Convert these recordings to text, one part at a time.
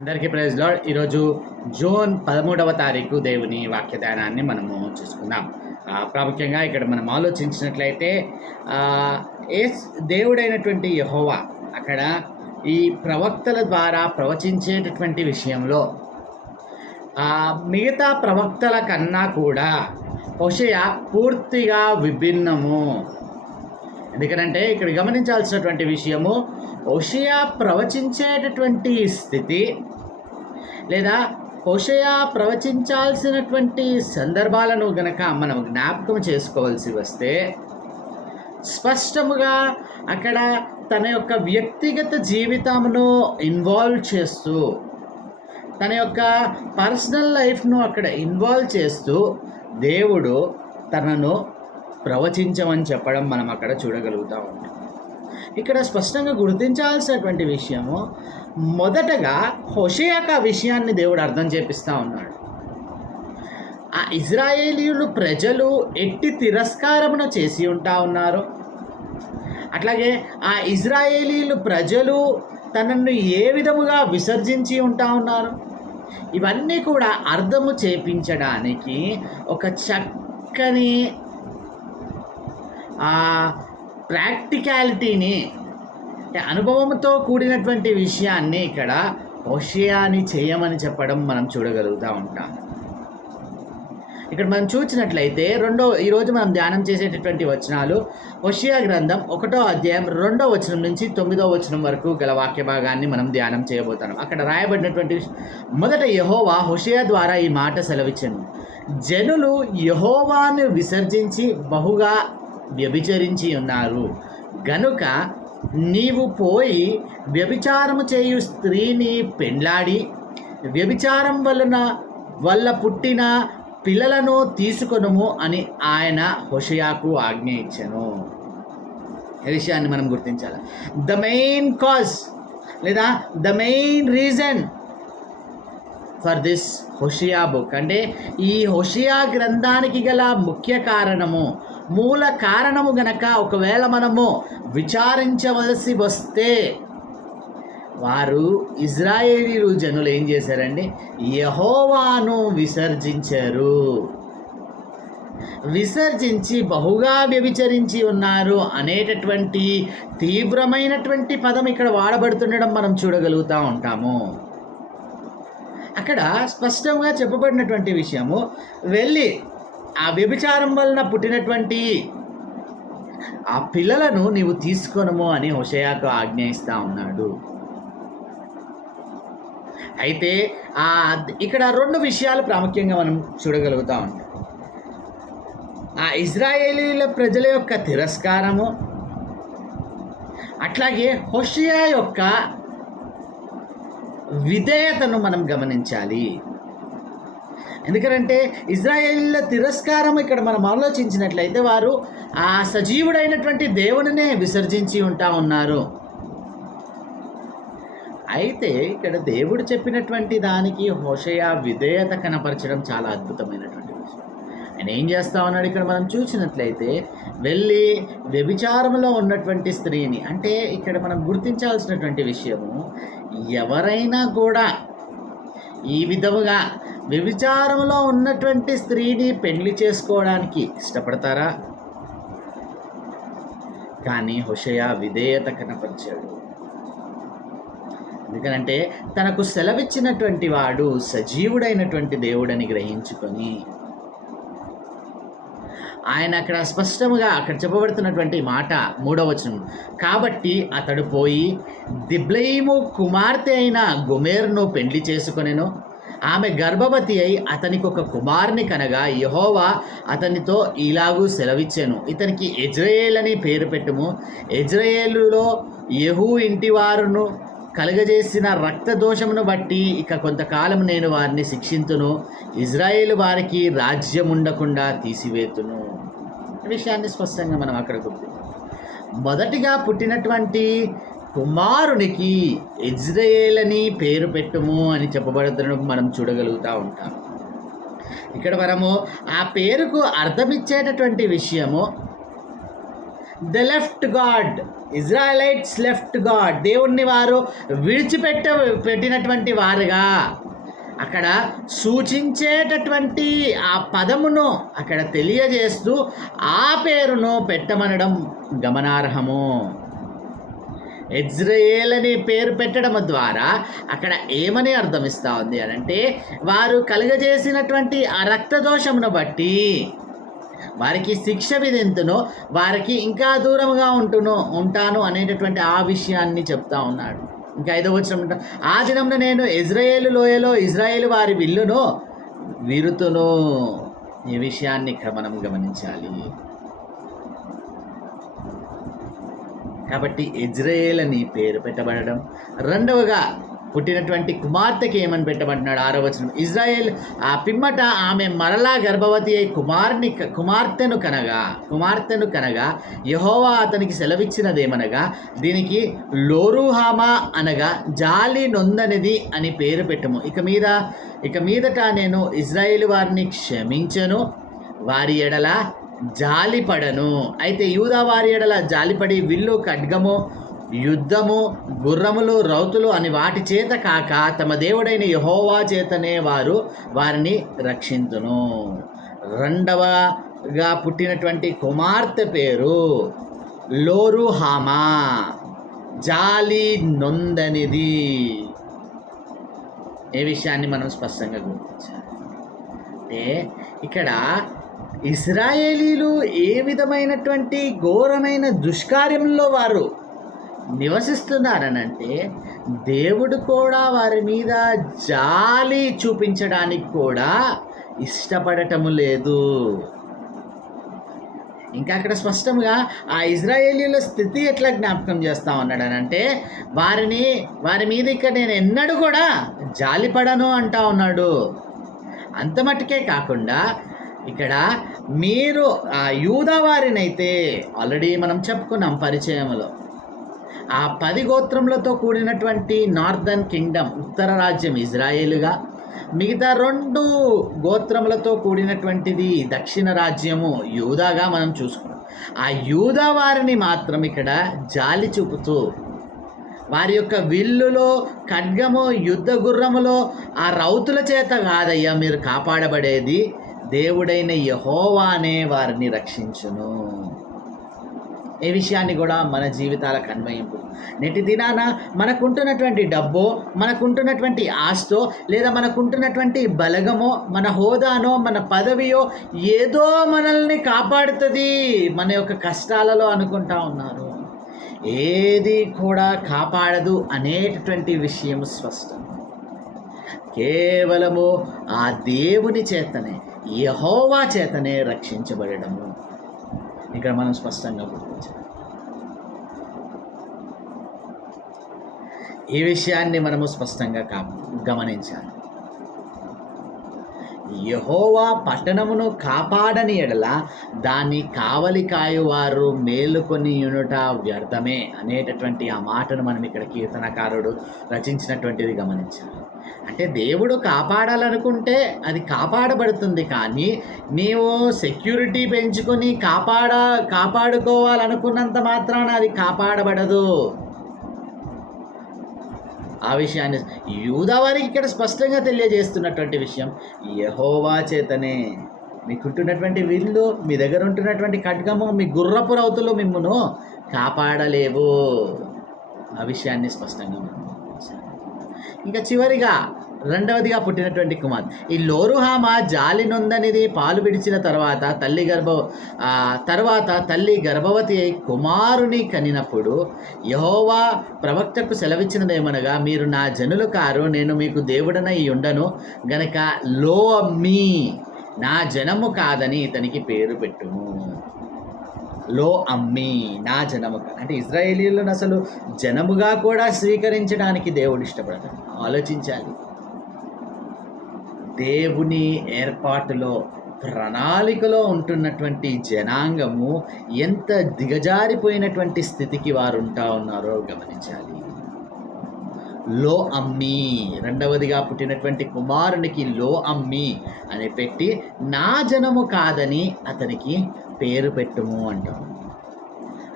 అందరికీ praise lord. ఈరోజు June పదమూడవ తారీఖు దేవుని వాక్యదానాన్ని మనము చూసుకుందాం. ప్రాముఖ్యంగా ఇక్కడ మనం ఆలోచించినట్లయితే ఆ, ఏ దేవుడైనటువంటి యహోవా అక్కడ ఈ ప్రవక్తల ద్వారా ప్రవచించేటటువంటి విషయంలో మిగతా ప్రవక్తల కన్నా కూడా హుషయ పూర్తిగా విభిన్నము. ఎందుకంటే ఇక్కడ గమనించాల్సినటువంటి విషయము ఓషయా ప్రవచించేటటువంటి స్థితి లేదా ఓషయా ప్రవచించాల్సినటువంటి సందర్భాలను గనక మనం జ్ఞాపకం చేసుకోవాల్సి వస్తే స్పష్టముగా అక్కడ తన యొక్క వ్యక్తిగత జీవితంను ఇన్వాల్వ్ చేస్తూ తన యొక్క పర్సనల్ లైఫ్ను అక్కడ ఇన్వాల్వ్ చేస్తూ దేవుడు తనను ప్రవచించమని చెప్పడం మనం అక్కడ చూడగలుగుతూ ఉంటాం. ఇక్కడ స్పష్టంగా గుర్తించాల్సినటువంటి విషయము మొదటగా హోషయాక విషయాన్ని దేవుడు అర్థం చేపిస్తూ ఉన్నాడు. ఆ ఇజ్రాయేలీయులు ప్రజలు ఎట్టి తిరస్కారమున చేసి ఉంటా ఉన్నారు. అట్లాగే ఆ ఇజ్రాయేలీలు ప్రజలు తనను ఏ విధముగా విసర్జించి ఉంటా ఉన్నారు. ఇవన్నీ కూడా అర్థము చేపించడానికి ఒక చక్కని ఆ ప్రాక్టికాలిటీని అంటే అనుభవంతో కూడినటువంటి విషయాన్ని ఇక్కడ హోషయాన్ని చేయమని చెప్పడం మనం చూడగలుగుతూ ఉంటాం. ఇక్కడ మనం చూసినట్లయితే రెండో ఈరోజు మనం ధ్యానం చేసేటటువంటి వచనాలు హోషియా గ్రంథం ఒకటో అధ్యాయం రెండో వచనం నుంచి తొమ్మిదో వచనం వరకు గల వాక్య భాగాన్ని మనం ధ్యానం చేయబోతున్నాం. అక్కడ రాయబడినటువంటి మొదట యహోవా హోషియా ద్వారా ఈ మాట సెలవిచ్చాను జనులు యహోవాను విసర్జించి బహుగా వ్యభిచరించి ఉన్నారు. గనుక నీవు పోయి వ్యభిచారము చేయు స్త్రీని పెండ్లాడి వ్యభిచారం వలన వల్ల పుట్టిన పిల్లలను తీసుకొనుము అని ఆయన హుషయాకు ఆజ్ఞ ఇచ్చాను. ఈ విషయాన్ని మనం గుర్తించాలి. ద మెయిన్ కాజ్ లేదా the main reason for this Hosea book అంటే ఈ హోషియా గ్రంథానికి గల ముఖ్య కారణము మూల కారణము గనక ఒకవేళ మనము విచారించవలసి వస్తే వారు ఇజ్రాయేలీలు జనులు ఏం చేశారండి? యహోవాను విసర్జించారు. విసర్జించి బహుగా వ్యభిచరించి ఉన్నారు అనేటటువంటి తీవ్రమైనటువంటి పదం ఇక్కడ వాడబడుతుండడం మనం చూడగలుగుతూ ఉంటాము. అక్కడ స్పష్టంగా చెప్పబడినటువంటి విషయము వెళ్ళి ఆ వ్యభిచారం వలన పుట్టినటువంటి ఆ పిల్లలను నీవు తీసుకొనము అని హుషయాకు ఆజ్ఞయిస్తా ఉన్నాడు. అయితే ఆ ఇక్కడ రెండు విషయాలు ప్రాముఖ్యంగా మనం చూడగలుగుతా ఉంటాం. ఆ ఇజ్రాయేలీల ప్రజల యొక్క తిరస్కారము అట్లాగే హుషయా యొక్క విధేయతను మనం గమనించాలి. ఎందుకంటే ఇజ్రాయేలీల తిరస్కారం ఇక్కడ మనం ఆలోచించినట్లయితే వారు ఆ సజీవుడైనటువంటి దేవుడినే విసర్జించి ఉంటా ఉన్నారు. అయితే ఇక్కడ దేవుడు చెప్పినటువంటి దానికి హోషయ విధేయత కనపరచడం చాలా అద్భుతమైనటువంటి విషయం. ఆయన ఏం చేస్తా ఉన్నాడు ఇక్కడ మనం చూసినట్లయితే వెళ్ళి వ్యభిచారంలో ఉన్నటువంటి స్త్రీని అంటే ఇక్కడ మనం గుర్తించాల్సినటువంటి విషయము ఎవరైనా కూడా ఈ విధముగా వ్యభిచారంలో ఉన్నటువంటి స్త్రీని పెళ్ళి చేసుకోవడానికి ఇష్టపడతారా? కానీ హుషయ విధేయత కనపరిచాడు. ఎందుకనంటే తనకు సెలవిచ్చినటువంటి వాడు సజీవుడైనటువంటి దేవుడని గ్రహించుకొని ఆయన అక్కడ స్పష్టముగా అక్కడ చెప్పబడుతున్నటువంటి మాట మూడవ వచనం కాబట్టి అతడు పోయి దిబ్లయిము కుమార్తె అయిన గుమేర్ను పెండ్లి చేసుకొనెను. ఆమె గర్భవతి అయి అతనికి ఒక కుమారుని కనగా యహోవా అతనితో ఇలాగూ సెలవిచ్చాను. ఇతనికి ఎజ్రయేల్ అని పేరు పెట్టుము. ఎజ్రయేలులో యహూ ఇంటి వారును కలుగజేసిన రక్త దోషమును బట్టి ఇక కొంతకాలం నేను వారిని శిక్షింతును. ఇజ్రాయేల్ వారికి రాజ్యం ఉండకుండా తీసివేతును విషయాన్ని స్పష్టంగా మనం అక్కడ గుర్తించాం మొదటిగా పుట్టినటువంటి కుమారునికి ఇజ్రాయేల్ అని పేరు పెట్టుము అని చెప్పబడుతున్న మనం చూడగలుగుతూ ఉంటాం. ఇక్కడ మనము ఆ పేరుకు అర్థమిచ్చేటటువంటి విషయము the left God. Israelites left God. దేవుణ్ణి వారు విడిచిపెట్ట పెట్టినటువంటి వారుగా. అక్కడ సూచించేటటువంటి ఆ పదమును అక్కడ తెలియజేస్తూ ఆ పేరును పెట్టమనడం గమనార్హము. ఇజ్రాయేల్ అనే పేరు పెట్టడం ద్వారా అక్కడ ఏమని అర్థం ఉంది అని అంటే వారు కలుగజేసినటువంటి ఆ రక్తదోషమును బట్టి వారికి శిక్ష విధింతును వారికి ఇంకా దూరంగా ఉంటును ఉంటాను అనేటటువంటి ఆ విషయాన్ని చెప్తా ఉన్నాడు. ఇంకా ఐదో వచ్చిన ఆ దినంలో నేను ఇజ్రాయేల్ లోయలో ఇజ్రాయేల్ వారి విల్లును విరుతును. ఈ విషయాన్ని ఇక్కడ మనం గమనించాలి. కాబట్టి ఇజ్రాయేల్ అని పేరు పెట్టబడడం రెండవగా పుట్టినటువంటి కుమార్తెకి ఏమని పెట్టమంటున్నాడు? ఆరో వచనం. ఇజ్రాయేల్ ఆ పిమ్మట ఆమె మరలా గర్భవతి అయి కుమార్ని కుమార్తెను కనగా కుమార్తెను కనగా యహోవా అతనికి సెలవిచ్చినదేమనగా దీనికి లోరుహామా అనగా జాలి నొందనిది అని పేరు పెట్టము. ఇక మీద ఇక మీదట నేను ఇజ్రాయేల్ వారిని క్షమించను వారి ఎడల జాలిపడను. అయితే యూదా వారి ఎడల జాలిపడి విల్లు ఖడ్గము యుద్ధము గుర్రములు రౌతులు అని వాటి చేత కాక తమ దేవుడైన యహోవా చేతనే వారు వారిని రక్షించును. రెండవగా పుట్టినటువంటి కుమార్తె పేరు లోరుహామా. జాలి నొందనిది. ఏ విషయాన్ని మనం స్పష్టంగా గుర్తించాలి? అంటే ఇక్కడ ఇస్రాయేలీలు ఏ విధమైనటువంటి ఘోరమైన దుష్కార్యంలో వారు నివసిస్తున్నారనంటే దేవుడు కూడా వారి మీద జాలి చూపించడానికి కూడా ఇష్టపడటము లేదు. ఇంకా అక్కడ స్పష్టంగా ఆ ఇజ్రాయేలీల స్థితి ఎట్లా జ్ఞాపకం చేస్తా ఉన్నాడు అని అంటే వారిని వారి మీద ఇక్కడ నేను ఎన్నడూ కూడా జాలిపడను అంటా ఉన్నాడు. అంత మట్టుకే కాకుండా ఇక్కడ మీరు ఆ యూదా వారినైతే ఆల్రెడీ మనం చెప్పుకున్నాం పరిచయంలో ఆ పది గోత్రములతో కూడినటువంటి నార్దర్న్ కింగ్డమ్ ఉత్తర రాజ్యం ఇజ్రాయేలుగా. మిగతా రెండు గోత్రములతో కూడినటువంటిది దక్షిణ రాజ్యము యూదాగా మనం చూసుకున్నాం. ఆ యూదా వారిని మాత్రం ఇక్కడ జాలి చూపుతూ వారి యొక్క విల్లులో ఖడ్గము యుద్ధ గుర్రములో ఆ రౌతుల చేత కాదయ్యా మీరు కాపాడబడేది దేవుడైన యహోవానే వారిని రక్షించును. ఏ విషయాన్ని కూడా మన జీవితాలకు అన్వయింపు నెటి దినాన మనకుంటున్నటువంటి డబ్బో మనకుంటున్నటువంటి ఆస్తో లేదా మనకుంటున్నటువంటి బలగమో మన హోదానో మన పదవియో ఏదో మనల్ని కాపాడుతుంది మన యొక్క కష్టాలలో అనుకుంటా ఉన్నారు. ఏది కూడా కాపాడదు అనేటటువంటి విషయం స్పష్టం. కేవలము ఆ దేవుని చేతనే యహోవా చేతనే రక్షించబడము ఇక్కడ మనం స్పష్టంగా గుర్తించాలి. ఈ విషయాన్ని మనము స్పష్టంగా కా గమనించాలి. యహోవా పట్టణమును కాపాడని ఎడల దాన్ని కావలి కాయువారు మేలుకొని యునుట వ్యర్థమే అనేటటువంటి ఆ మాటను మనం ఇక్కడ కీర్తనకారుడు రచించినటువంటిది గమనించాలి. అంటే దేవుడు కాపాడాలనుకుంటే అది కాపాడబడుతుంది కానీ నీవు సెక్యూరిటీ పెంచుకొని కాపాడ కాపాడుకోవాలనుకున్నంత మాత్రాన అది కాపాడబడదు. ఆ విషయాన్ని యూదావారికి ఇక్కడ స్పష్టంగా తెలియజేస్తున్నటువంటి విషయం యహోవా చేతనే. మీకుంటున్నటువంటి విల్లు మీ దగ్గర ఉంటున్నటువంటి ఖడ్గము మీ గుర్రపు రౌతులు మిమ్మును కాపాడలేవు. ఆ విషయాన్ని స్పష్టంగా ఇంకా చివరిగా రెండవదిగా పుట్టినటువంటి కుమార్. ఈ లోరుహామ జాలి నొందనిది పాలు విడిచిన తర్వాత తల్లి గర్భ తర్వాత తల్లి గర్భవతి అయి కుమారుని కనినప్పుడు యహోవా ప్రవక్తకు సెలవిచ్చినదేమనగా మీరు నా జనులు కారు నేను మీకు దేవుడనై ఉండను. గనక లో మీ నా జనము కాదని ఇతనికి పేరు పెట్టుము. లో అమ్మి నా జనము అంటే ఇజ్రాయేలీలను అసలు జనముగా కూడా స్వీకరించడానికి దేవుడు ఇష్టపడతాడు. ఆలోచించాలి. దేవుని ఏర్పాటులో ప్రణాళికలో ఉంటున్నటువంటి జనాంగము ఎంత దిగజారిపోయినటువంటి స్థితికి వారు ఉంటా ఉన్నారో గమనించాలి. లో అమ్మి రెండవదిగా పుట్టినటువంటి కుమారునికి లో అమ్మి అని పెట్టి నా జనము కాదని అతనికి పేరు పెట్టుము అంటాం.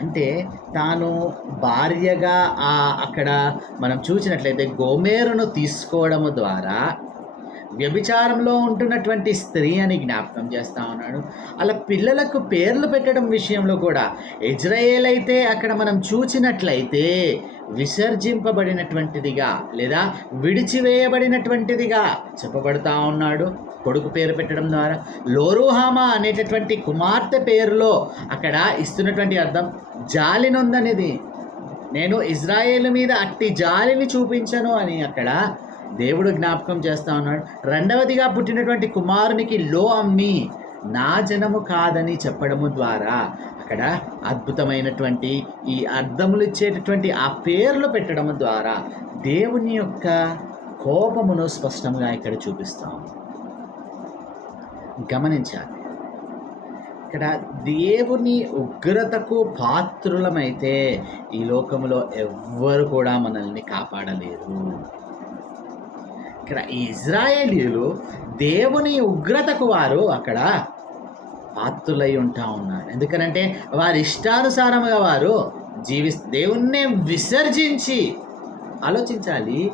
అంటే తాను భార్యగా అక్కడ మనం చూసినట్లయితే గోమేరును తీసుకోవడము ద్వారా వ్యభిచారంలో ఉంటున్నటువంటి స్త్రీ అని జ్ఞాపకం చేస్తా ఉన్నాడు. అలా పిల్లలకు పేర్లు పెట్టడం విషయంలో కూడా ఇజ్రాయేల్ అయితే అక్కడ మనం చూచినట్లయితే విసర్జింపబడినటువంటిదిగా లేదా విడిచివేయబడినటువంటిదిగా చెప్పబడతా ఉన్నాడు. కొడుకు పేరు పెట్టడం ద్వారా లోరుహామా అనేటటువంటి కుమార్తె పేరులో అక్కడ ఇస్తున్నటువంటి అర్థం జాలినుందనిది నేను ఇజ్రాయేల్ మీద అట్టి జాలిని చూపించను అని అక్కడ దేవుడు జ్ఞాపకం చేస్తా ఉన్నాడు. రెండవదిగా పుట్టినటువంటి కుమారునికి లో అమ్మి నా జనము కాదని చెప్పడము ద్వారా అక్కడ అద్భుతమైనటువంటి ఈ అర్థములు ఇచ్చేటటువంటి ఆ పేర్లు పెట్టడం ద్వారా దేవుని యొక్క కోపమును స్పష్టంగా ఇక్కడ చూపిస్తాం. గమనించాలి. ఇక్కడ దేవుని ఉగ్రతకు పాత్రులమైతే ఈ లోకంలో ఎవ్వరు కూడా మనల్ని కాపాడలేరు. ఇజ్రాయేలీలు దేవుని ఉగ్రతకు వారు అక్కడ పాత్రులై ఉంటా ఉన్నారు. ఎందుకనంటే వారి ఇష్టానుసారముగా వారు జీవి దేవుణ్ణి విసర్జించి ఆలోచించాలి.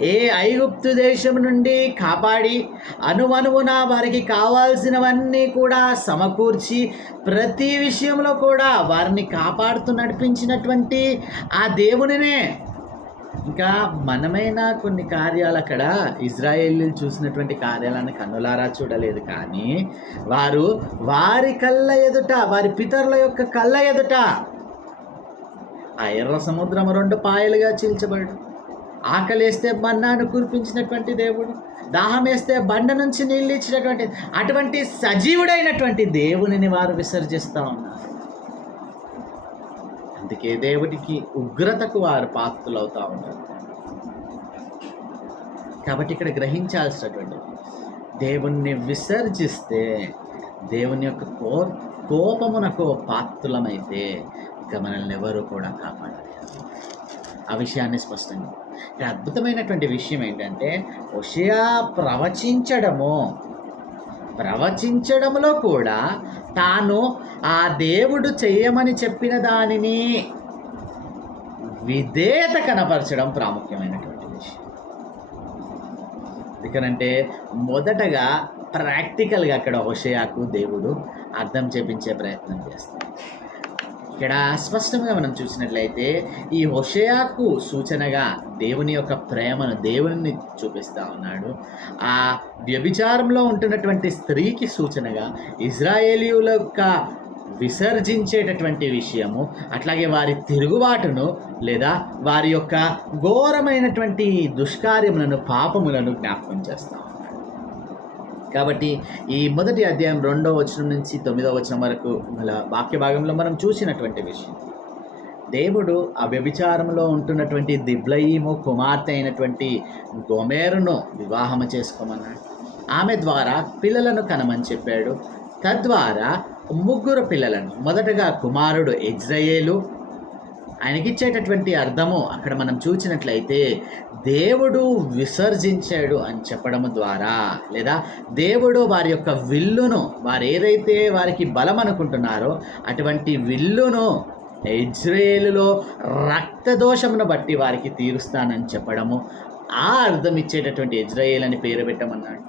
ఏ ఐగుప్తు దేశం నుండి కాపాడి అనువనువున వారికి కావాల్సినవన్నీ కూడా సమకూర్చి ప్రతి విషయంలో కూడా వారిని కాపాడుతూ నడిపించినటువంటి ఆ దేవునినే ఇంకా మనమైనా కొన్ని కార్యాలు అక్కడ ఇజ్రాయేల్ చూసినటువంటి కార్యాలను కన్నులారా చూడలేదు కానీ వారు వారి కళ్ళ ఎదుట వారి పితరుల యొక్క కళ్ళ ఎదుట ఆ ఎర్ర సముద్రం రెండు పాయలుగా చీల్చబడు. ఆకలేస్తే మన్నాను కురిపించినటువంటి దేవుడు దాహం వేస్తే బండ నుంచి నీళ్ళు ఇచ్చినటువంటి అటువంటి సజీవుడైనటువంటి దేవునిని వారు విసర్జిస్తూ ఉన్నారు. అందుకే దేవుడికి ఉగ్రతకు వారు పాత్రలు అవుతూ ఉంటారు. కాబట్టి ఇక్కడ గ్రహించాల్సినటువంటి దేవుణ్ణి విసర్జిస్తే దేవుని యొక్క కో కోపమునకు పాత్రులమైతే ఇక మనల్ని ఎవరు కూడా కాపాడలేరు. ఆ విషయాన్ని స్పష్టంగా ఇక్కడ అద్భుతమైనటువంటి విషయం ఏంటంటే ఉషయా ప్రవచించడము ప్రవచించడంలో కూడా తాను ఆ దేవుడు చేయమని చెప్పిన దానిని విధేయత కనపరచడం ప్రాముఖ్యమైనటువంటి విషయం. ఎందుకనంటే మొదటగా ప్రాక్టికల్గా అక్కడ హోషయాకు దేవుడు అర్థం చేపించే ప్రయత్నం చేస్తాడు. ఇక్కడ స్పష్టంగా మనం చూసినట్లయితే ఈ హోషయాకు సూచనగా దేవుని యొక్క ప్రేమను దేవుని చూపిస్తా ఉన్నాడు. ఆ వ్యభిచారంలో ఉంటున్నటువంటి స్త్రీకి సూచనగా ఇజ్రాయేలీయుల యొక్క విసర్జించేటటువంటి విషయము అట్లాగే వారి తిరుగుబాటును లేదా వారి యొక్క ఘోరమైనటువంటి దుష్కార్యములను పాపములను జ్ఞాపకం చేస్తాం కాబట్టి ఈ మొదటి అధ్యాయం రెండో వచనం నుంచి తొమ్మిదో వచనం వరకు గల వాక్య భాగంలో మనం చూసినటువంటి విషయం. దేవుడు ఆ వ్యభిచారంలో ఉంటున్నటువంటి దిబ్లయీము కుమార్తె అయినటువంటి గోమేరును వివాహము చేసుకోమన్నాడు. ఆమె ద్వారా పిల్లలను కనమని చెప్పాడు. తద్వారా ముగ్గురు పిల్లలను మొదటగా కుమారుడు ఇజ్రాయేలు ఆయనకిచ్చేటటువంటి అర్థము అక్కడ మనం చూసినట్లయితే దేవుడు విసర్జించాడు అని చెప్పడం ద్వారా లేదా దేవుడు వారి యొక్క విల్లును వారు ఏదైతే వారికి బలం అనుకుంటున్నారో అటువంటి విల్లును ఇజ్రాయేలులో రక్తదోషమును బట్టి వారికి తీరుస్తానని చెప్పడము. ఆ అర్థం ఇచ్చేటటువంటి ఇజ్రాయేల్ అని పేరు పెట్టమన్నాడు.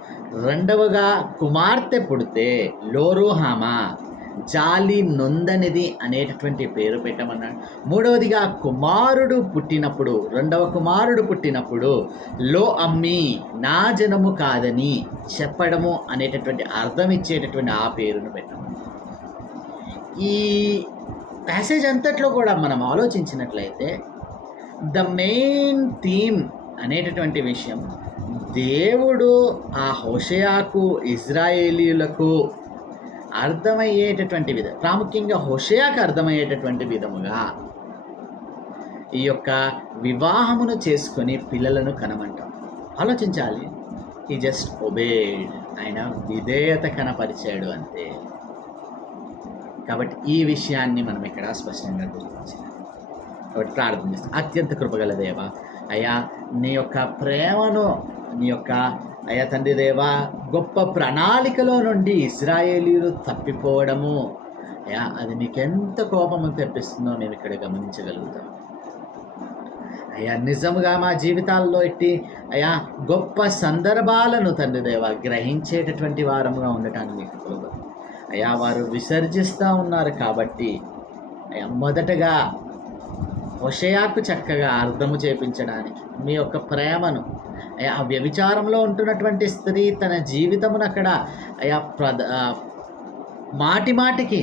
రెండవగా కుమార్తె పుడితే లోరుహామా జాలి నొందనిది అనేటటువంటి పేరు పెట్టమన్నాడు. మూడవదిగా కుమారుడు పుట్టినప్పుడు రెండవ కుమారుడు పుట్టినప్పుడు లో అమ్మి నా జనము కాదని చెప్పడము అనేటటువంటి అర్థం ఇచ్చేటటువంటి ఆ పేరును పెట్టమన్నాడు. ఈ ప్యాసేజ్ అంతట్లో కూడా మనం ఆలోచించినట్లయితే ద మెయిన్ థీమ్ అనేటటువంటి విషయం దేవుడు ఆ హోషయాకు ఇజ్రాయేలీలకు అర్థమయ్యేటటువంటి విధం ప్రాముఖ్యంగా హోషయాకు అర్థమయ్యేటటువంటి విధముగా ఈ యొక్క వివాహమును చేసుకొని పిల్లలను కనమంటాం. ఆలోచించాలి. ఈ జస్ట్ ఒబేడ్ ఆయన విధేయత కనపరిచాడు అంతే. కాబట్టి ఈ విషయాన్ని మనం ఇక్కడ స్పష్టంగా గుర్తించాలి. కాబట్టి ప్రార్థన చేస్తాం. అత్యంత కృపగల దేవ అయ్యా నీ యొక్క ప్రేమను నీ యొక్క అయ్యా తండ్రి దేవా గొప్ప ప్రణాళికలో నుండి ఇస్రాయేలీలు తప్పిపోవడము అయ్యా అది నీకెంత కోపము తెప్పిస్తుందో మేము ఇక్కడ గమనించగలుగుతాం. అయ్యా నిజముగా మా జీవితాల్లో ఎట్టి అయ్యా గొప్ప సందర్భాలను తండ్రి దేవ గ్రహించేటటువంటి వారముగా ఉండటానికి మీకు అయా అయ్యా వారు విసర్జిస్తూ ఉన్నారు కాబట్టి అయ్యా మొదటగా హుషయాకు చక్కగా అర్థము చేపించడానికి మీ యొక్క ప్రేమను అయా ఆ వ్యభిచారంలో ఉంటున్నటువంటి స్త్రీ తన జీవితమును అక్కడ అయ్యా ప్రద మాటి మాటికి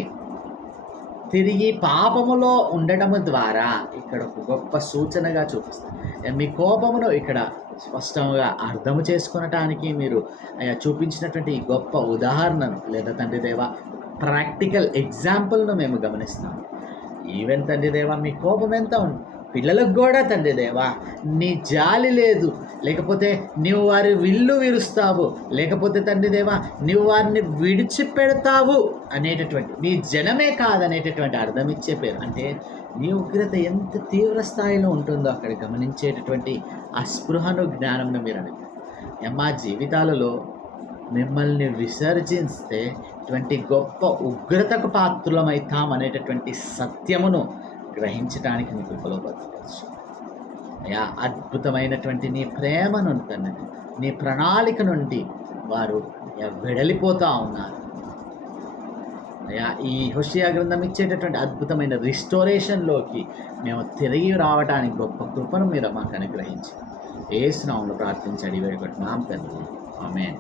తిరిగి పాపములో ఉండటము ద్వారా ఇక్కడ ఒక గొప్ప సూచనగా చూపిస్తుంది. మీ కోపమును ఇక్కడ స్పష్టంగా అర్థము చేసుకునటానికి మీరు అయ్యా చూపించినటువంటి ఈ గొప్ప ఉదాహరణను లేదా తండ్రి దేవ ప్రాక్టికల్ ఎగ్జాంపుల్ను మేము గమనిస్తాము ఈవెన్ తండ్రి దేవ మీ కోపం ఎంత ఉంది పిల్లలకు కూడా తండ్రి దేవా నీ జాలి లేదు లేకపోతే నీవు వారి విల్లు విరుస్తావు లేకపోతే తండ్రి దేవా నీవు వారిని విడిచిపెడతావు అనేటటువంటి నీ జనమే కాదనేటటువంటి అర్థం ఇచ్చే పేరు. అంటే నీ ఉగ్రత ఎంత తీవ్ర స్థాయిలో ఉంటుందో అక్కడ గమనించేటటువంటి అస్పృహను జ్ఞానంను మీరు అడిగారు మా జీవితాలలో మిమ్మల్ని విసర్జిస్తే ఇటువంటి గొప్ప ఉగ్రతకు పాత్రులమైతాం అనేటటువంటి సత్యమును గ్రహించడానికి మీకు ఉపయోగపడవచ్చు అయా అద్భుతమైనటువంటి నీ ప్రేమను నీ ప్రణాళిక నుండి వారు వెడలిపోతూ ఉన్నారు. ఈ హుషియా గ్రంథం ఇచ్చేటటువంటి అద్భుతమైన రిస్టోరేషన్లోకి మేము తిరిగి రావడానికి గొప్ప కృపను మీరు మాకు అనుగ్రహించి. ఏ స్నామంలో ప్రార్థించి అడిగి వేడుకుంటున్నాం తండ్రి. ఆమెన్.